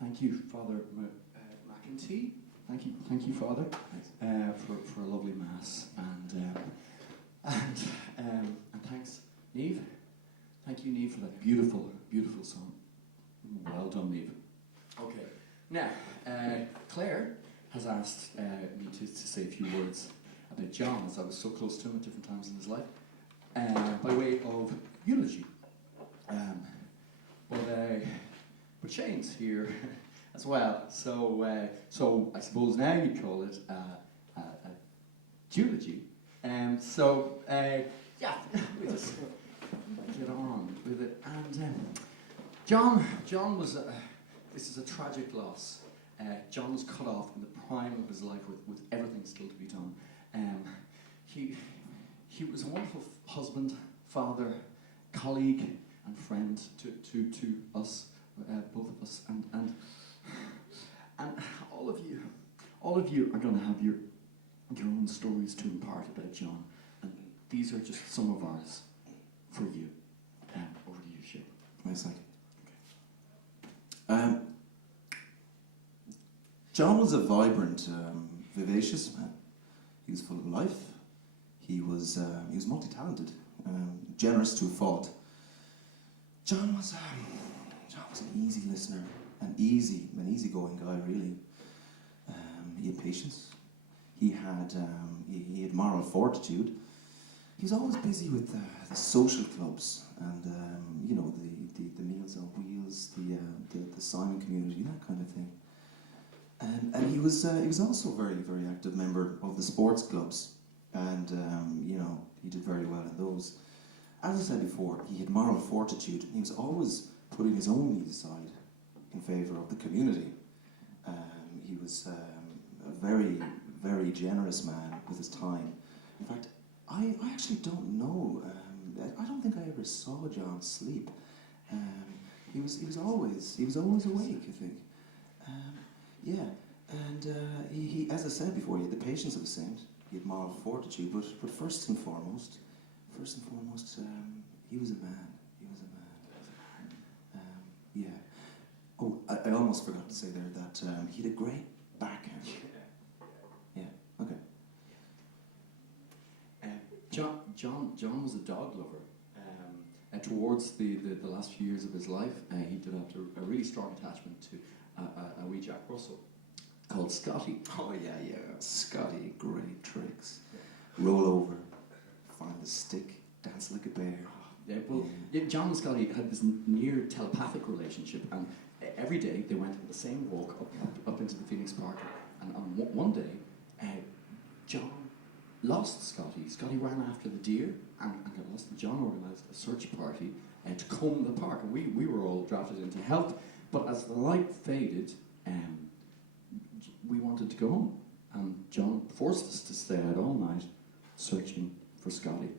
thank you, Father McIntee. Thank you, Father, for a lovely mass, and thanks, Niamh. Thank you, Niamh, for that beautiful, beautiful song. Well done, Niamh. Okay, now Claire has asked me to say a few words about John, as I was so close to him at different times in his life, by way of eulogy. But Shane's here as well, so I suppose now you call it a Deulogy. Yeah, we'll just get on with it. And John was this is a tragic loss. John was cut off in the prime of his life with everything still to be done. He was a wonderful husband, father, colleague, and friend to us, both of us, and all of you are going to have your own stories to impart about John, and these are just some of ours for you. Over to you, Shane. Nice, thank you. John was a vibrant, vivacious man. He was full of life. He was multi-talented, generous to a fault. John was an easy listener, an easygoing guy, really. He had patience. He had moral fortitude. He was always busy with the social clubs and the Meals on Wheels, the Simon community, that kind of thing. And he was also a very, very active member of the sports clubs, and he did very well in those. As I said before, he had moral fortitude. He was always putting his own needs aside in favour of the community. He was a very, very generous man with his time. In fact, I actually don't know. I don't think I ever saw John sleep. He was always awake, I think. He, as I said before, he had the patience of a saint. He had moral fortitude, but first and foremost, he was a man. Yeah. Oh, I almost forgot to say there that he had a great backhand. Yeah. Okay. John was a dog lover. And towards the last few years of his life, he developed a really strong attachment to a wee Jack Russell called Scotty. Oh yeah. Scotty, great tricks. Roll over, find the stick, dance like a bear. John and Scotty had this near telepathic relationship, and every day they went on the same walk up into the Phoenix Park. And on one day, John lost Scotty. Scotty ran after the deer and got lost. And John organised a search party to comb the park, and we were all drafted in to help. But as the light faded, we wanted to go home, and John forced us to stay out all night searching for Scotty.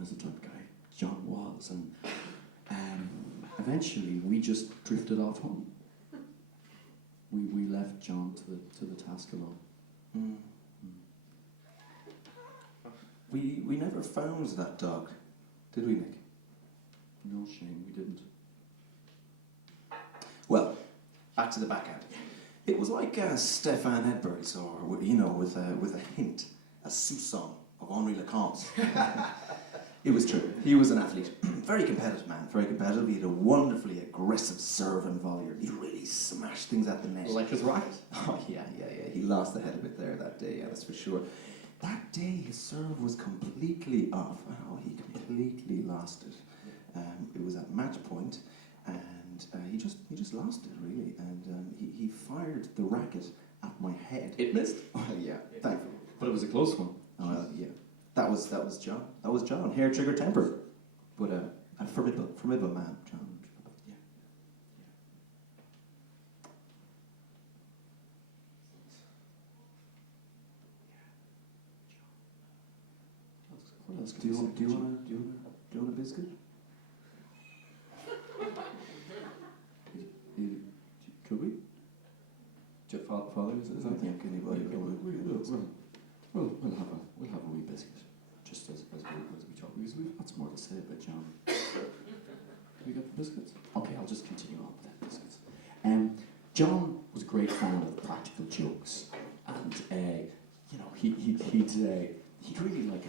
As the type of guy John was, and eventually we just drifted off home. We left John to the task alone. Mm. We never found that dog, did we, Nick? No, Shane, we didn't. Well, back to the backhand. It was like Stefan Edberg's, or with a hint, a soupçon of Henri Lecomte's. It was true. He was an athlete, very competitive man, very competitive. He had a wonderfully aggressive serve and volley. He really smashed things at the net. Like his racket. Oh yeah. He lost the head a bit there that day. Yeah, that's for sure. That day, his serve was completely off. Oh, he completely lost it. It was at match point, and he just lost it really. And he fired the racket at my head. It missed. Oh yeah, thankfully. But it was a close one. Yeah. That was John. That was John. Hair trigger temper, but a formidable man, John. Yeah. What else Do you want a biscuit? Could we? Father, is I don't think anybody would. We'll have a wee biscuit, just as we talk, because we've lots more to say about John. We got the biscuits? Okay, I'll just continue on with the biscuits. John was a great fan of practical jokes, and he'd really like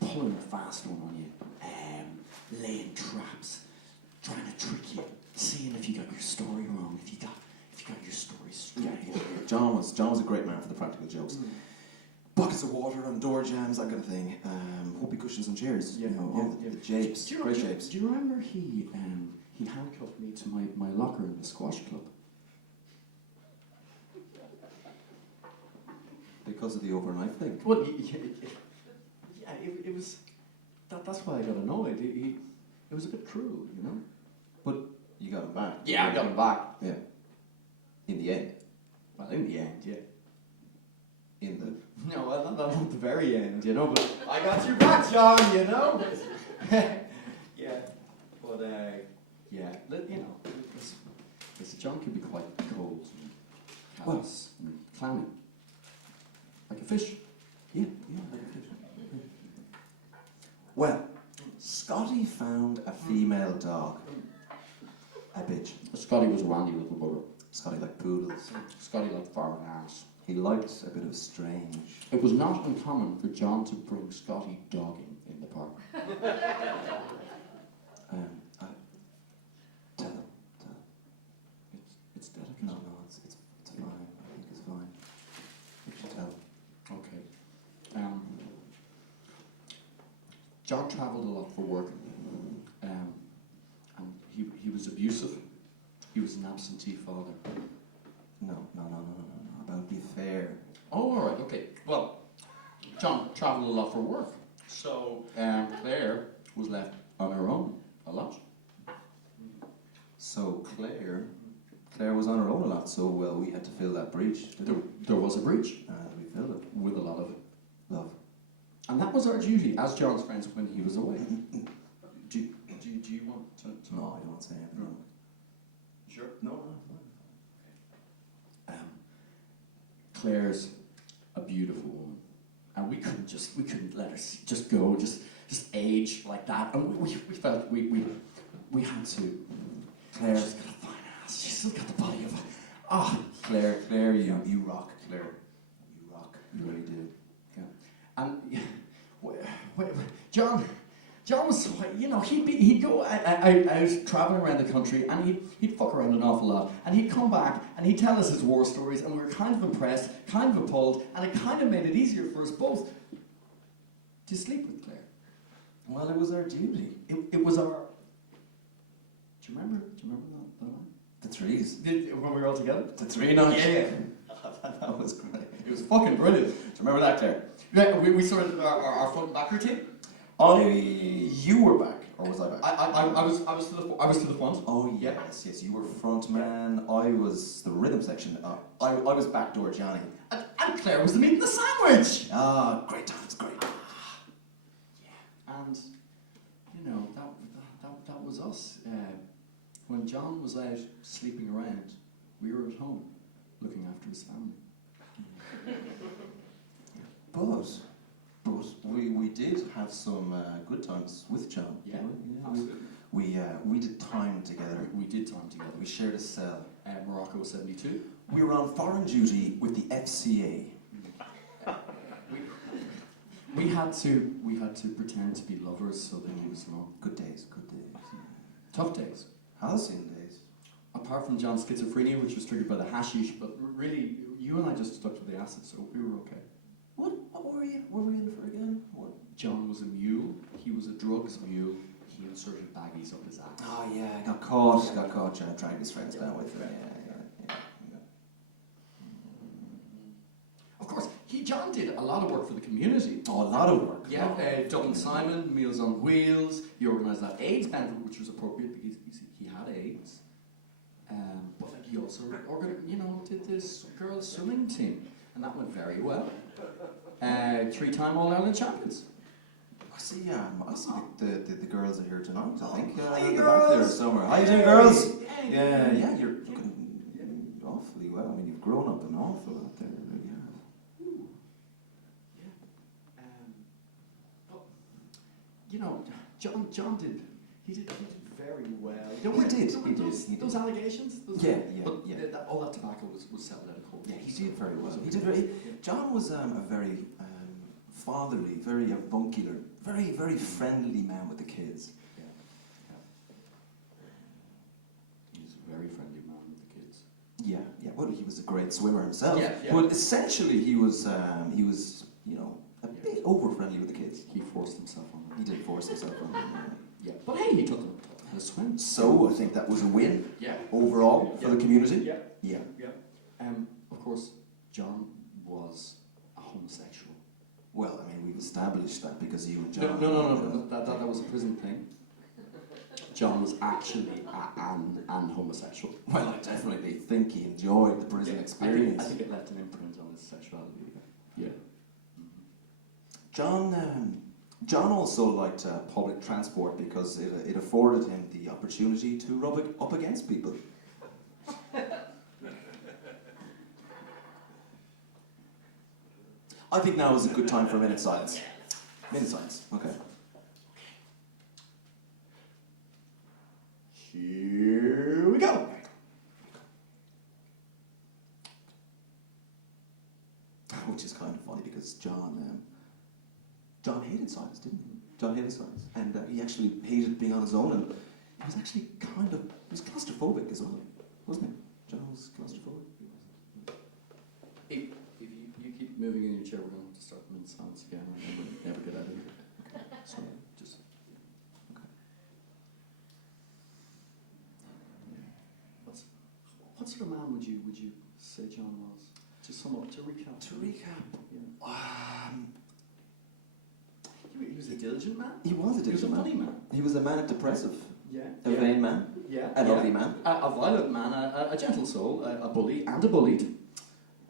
pulling a fast one on you, laying traps, trying to trick you, seeing if you got your story wrong, if you got your story straight. Yeah. John was a great man for the practical jokes. Buckets of water on door jams, that kind of thing. Whoopee cushions and chairs. Yeah, the japes, great japes. Do you remember he handcuffed me to my locker in the squash club? Because of the overnight thing. Well, it was. That's why I got annoyed. It was a bit cruel, you know. But you got him back. Yeah, I got him back. Yeah. In the end. Well, in the end, yeah. In the. No, well, not at the very end, you know. But I got you back, John. You know. Yeah. But yeah. You know, John could be quite cold and callous and clammy. Like a fish. Yeah, like a fish. Well, Scotty found a female dog. A bitch. Scotty was a randy little bugger. Scotty liked poodles. Scotty liked foreign ass. He liked a bit of strange. It was not uncommon for John to bring Scotty dogging in the park. Tell him. It's delicate. No, it's fine. I think it's fine. You should tell him. Okay. John travelled a lot for work, and he was abusive. He was an absentee father. No. About be fair. Oh, all right, okay. Well, John travelled a lot for work, so Claire was left on her own a lot. So Claire was on her own a lot, so we had to fill that breach. There was a breach. And we filled it. With a lot of Love. And that was our duty as John's friends when he was away. Do you want to? No, I don't want to say anything. No. Sure. No. Claire's a beautiful woman, and we couldn't let her just go, just age like that. And we felt we had to. Claire. She's got a fine ass. She's still got the body of Claire, you rock, Claire. You rock. You really do. Yeah. And John was, you know, he'd go out traveling around the country, and he'd fuck around an awful lot, and he'd come back and he'd tell us his war stories, and we were kind of impressed, kind of appalled, and it kind of made it easier for us both to sleep with Claire. Well, it was our duty. It was our. Do you remember that one? The trees. When we were all together. The 3 nights. Yeah. That was great. It was fucking brilliant. Do you remember that, Claire? Yeah, we sorted our front and back routine. You were back, or was I back? I was to the front. Oh yes, you were front man. I was the rhythm section. I was backdoor Johnny. And Claire was the meat and the sandwich. Ah, great times, great. Yeah, and you know that was us. When John was out sleeping around, we were at home looking after his family. But we did have some good times with John. Yeah, absolutely. We did time together. We did time together. We shared a cell. Morocco 72. We were on foreign duty with the FCA. We had to pretend to be lovers so that he was alone. Good days. Tough days. Halcyon days. Apart from John's schizophrenia, which was triggered by the hashish, but really, you and I just stuck to the acid, so we were okay. What were you? What were we in for again? What? John was a mule. He was a drugs mule. He inserted baggies up his ass. Oh yeah, I got caught. Trying to drag his friends down with him. Yeah. Of course, John did a lot of work for the community. Oh, a lot of work. Yeah, Dublin Simon, Meals on Wheels. He organised that AIDS benefit, which was appropriate because he had AIDS. But he also did this girls' swimming team, and that went very well. 3-time All-Ireland champions. I see the girls are here tonight, I think. Hi, they're girls. back there somewhere. How you doing, girls? Yeah, you're looking awfully well. I mean, you've grown up an awful lot there, really have. But, you know, John did He did very well. Those allegations? All that tobacco was settled out of court. Yeah, he did very well. John was a very fatherly, very avuncular, very, very friendly man with the kids. Yeah. He was a very friendly man with the kids. Yeah. Well, he was a great swimmer himself. Yeah. But essentially, he was, a bit over friendly with the kids. He forced himself on them. He did force himself on them. Yeah. But hey, he taught them how to swim. So I think that was a win. Yeah. Overall for the community. Yeah. Of course, John was a homosexual. Well, I mean, we've established that because you and John. No. That was a prison thing. John was actually an homosexual. Well, I definitely think he enjoyed the prison experience. I think it left an imprint on his sexuality. Yeah. John also liked public transport because it afforded him the opportunity to rub up against people. I think now is a good time for a minute silence. Minute silence, okay. Here we go. Which is kind of funny because John hated science, didn't he? John hated science, and he actually hated being on his own, and he was actually he was claustrophobic as well, wasn't he? John was claustrophobic. If you keep moving in your chair, we're going to have to start them in silence again, and we'll never get out of here. Okay. So just okay. What sort of man would you say John was? To sum up, to recap. Yeah. He was a diligent man. He was a diligent man. He was a funny man. He was a manic depressive. Yeah. A vain man. Yeah. A lovely man. A violent man, a gentle soul, a bully and a bullied.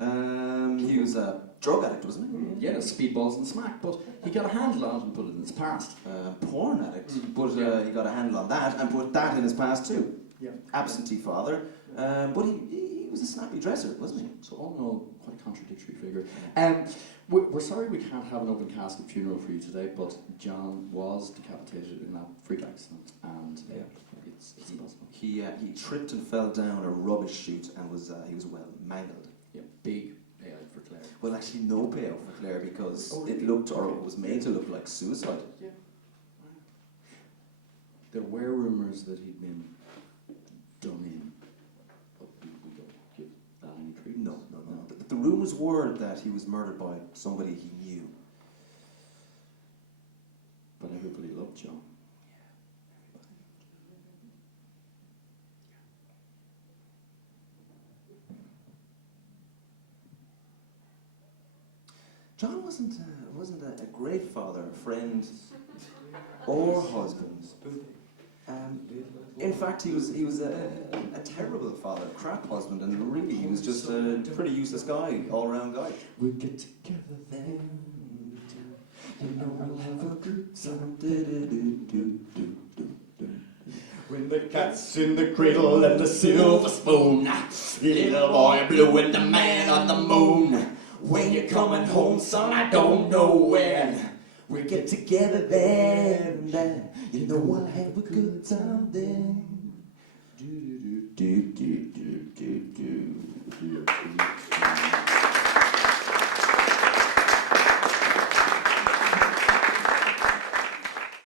He was a drug addict, wasn't he? Yeah, speedballs and smack, but he got a handle on it and put it in his past. Porn addict, but he got a handle on that and put that in his past too. Yeah. Absentee father, but he was a snappy dresser, wasn't he? So all in all, quite a contradictory figure. We're sorry we can't have an open casket funeral for you today, but John was decapitated in that freak accident, and it's impossible. He tripped and fell down a rubbish chute and he was well mangled. Yeah, big payout for Claire. Well, actually, no payout for Claire because it looked, or it was made to look like suicide. Yeah. There were rumours that he'd been done in, but we don't give that any credence. No. The rumours were that he was murdered by somebody he knew. But everybody loved John. John wasn't a great father, friend, or husband. In fact, he was a terrible father, crap husband, and really he was just a pretty useless guy, all-round guy. We'll get together then, you know we'll have a good time. When the cat's in the cradle and the silver spoon, little boy blue and the man on the moon. When you're coming home, son, I don't know when. We'll get together then, you know we'll have a good time then. Do do do do do do do do.